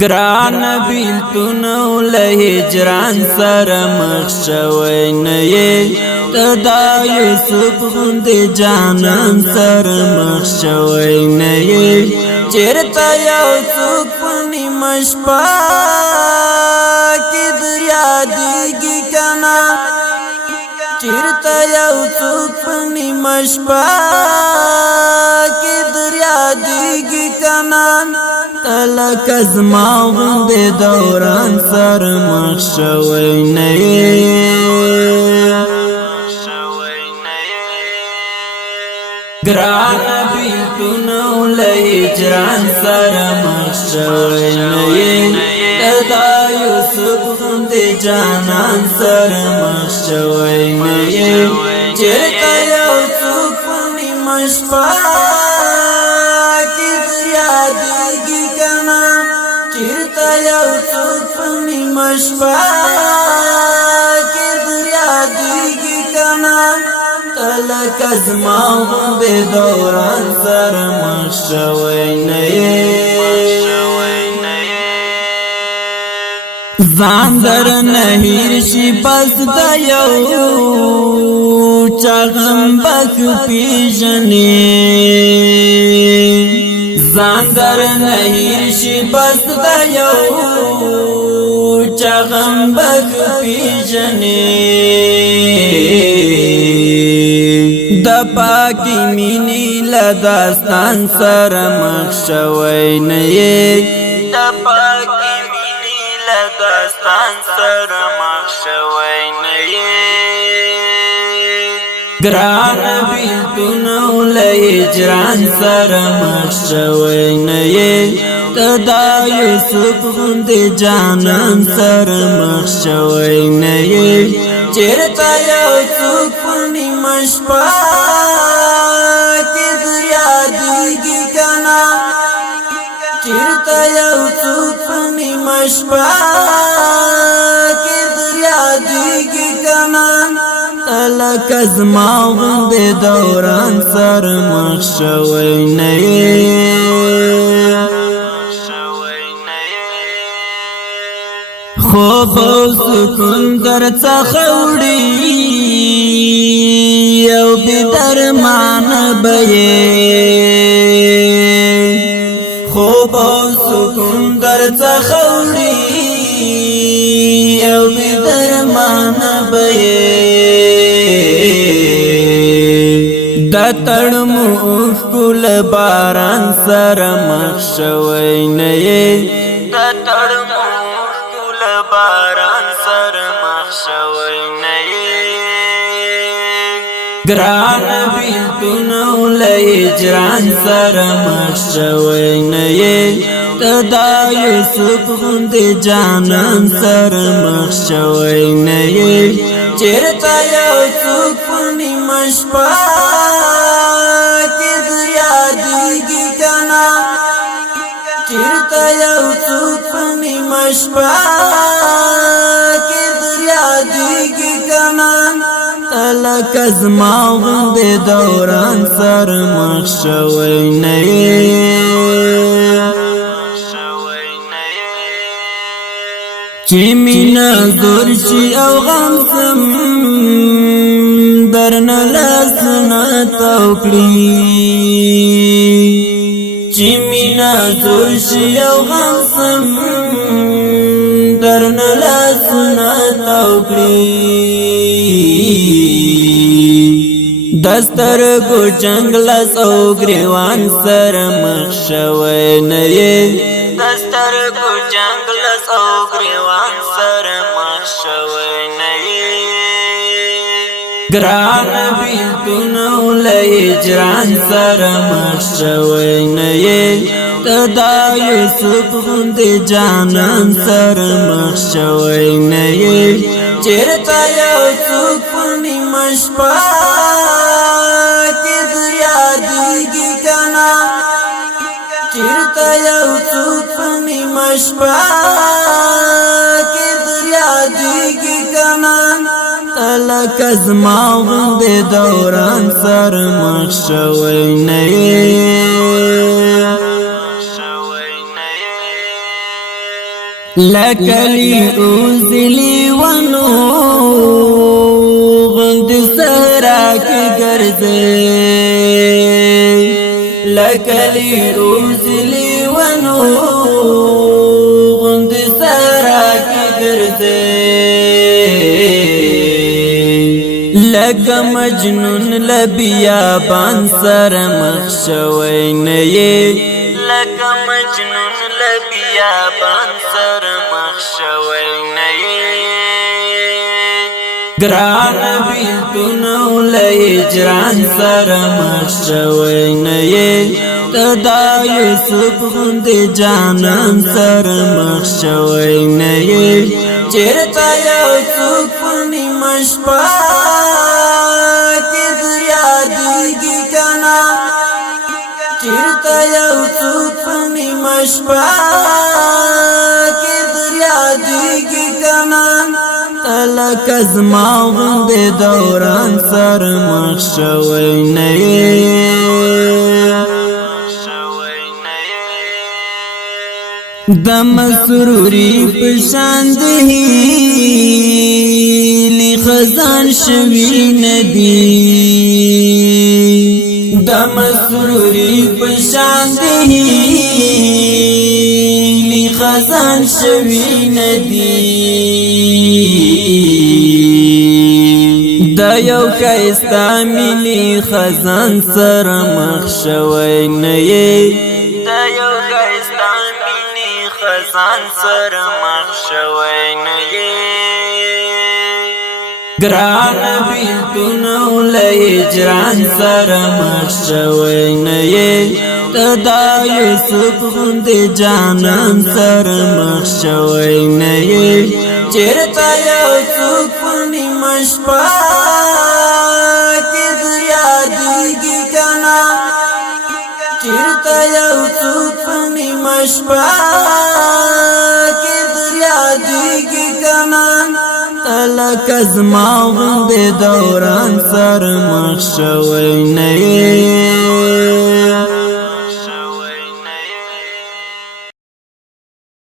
گران بیلتونو لهجران سر مخشوی نئی تدا یوسف غند جانان سر مخشوی نئی چرتا یوسف پنی مشپا کی دریا دیگی کنا چرتا یوسف پنی مشپا کی دریا دیگی کنا تلک از ما غند دوران سر مخشوی نئی گران بیلتونو لهجران سر مخشوی نئی تدا یوسف غند جانان سر مخشوی نئی چرتا یوسف پنی مشپا کی دریا دیگی کنا چرتا یوسف پنی مشپا کی دریا دیگی کنا تلک از ما غند دوران سر مخشوی نئی زان در نهیر شی بس دیو چغم بک پیجنی زان در نهیر شی بس دیو چغم بک پیجنی د پاکی مینی لداستان سر مخشوی نئی د پاکی مینی لداستان سر مخشوی نئی گران بیلتونو لهجران سر مخشوی نئی تدا یوسف غند جانان سر مخشوی نئی چرتا یوسف پنی مشپا کی دریا دیگی کنا چرتا یوسف پنی مشپا کی دریا دیگی کنا تلک از ما غند دوران سر مخشوی نئی خوب و سکون در تخوڑی یو بدرمان بیه خوب و سکون در تخوڑی یو بدرمان بیه دا تڑمو کل باران سر مخشوی نئی دا تڑمو باران سر مخشوی نئی گران بیلتونو لهجران سر مخشوی نئی تدا یوسف غند جانان سر مخشوی نئی چرتا یوسف پنی مشپا کی دریا دیگی کنا چرتا یوسف پنی مشپا کی دریا دیگی کنا تلک از ما غند دوران سر مخشوی نئی چی مینا زور شی او غم سم درن لاسنا توکلی چی مینا زور شی او غم سم درن لاسنا توکلی دستر گو جنگلس او گریوان سر مخشوی نئی دستر گو جنگلس او گریوان سر مخشوی نئی گران بیلتونو لهجران سر مخشوی نئی تدا یوسف غند جانان سر مخشوی نئی چرتا یوسف پنی مشپا کی دریا دیگی کنا چرتا یوسف پنی مشپا کی دریا دیگی کنا تلک از ما غند دوران سر مخشوی نئی لکلی اوزلی ونو غند سراک گرزے لکلی اوزلی ونو غند سراک گرزے لگ مجنون لبیابان سر مخشوی نئی لگ مجنون لبیابان سر مخشوی نئی گران بیلتونو لہجران سر مخشوی نئی تدا یوسف غند جانان سر مخشوی نئی چرتا یوسف نیمه شپه کې یادېږي کنه چېرته یو څوک په نیمه شپه کې یادېږي کنه ته لکه زما غوندې دوران سر مخ شوی نه د مسروری پشان د هیلی خزان شوی ندی د مسروری پشان د هیلی خزان شوی ندی د یو ښایسته ملي خزان سره مخ شوی نه د یو ښایسته خزان سر مخ شوی نئی گران بیلتونو لہجران سر مخ شوی نئی تدا یوسف غند جانان سر مخ شوی نئی چرتا یو څوک په نیمه شپه کې یادېږي کنه چرتا یو څوک په نیمه شپه کې یادېږي کنه ته لکه زما غوندې دوران سر مخ شوی نه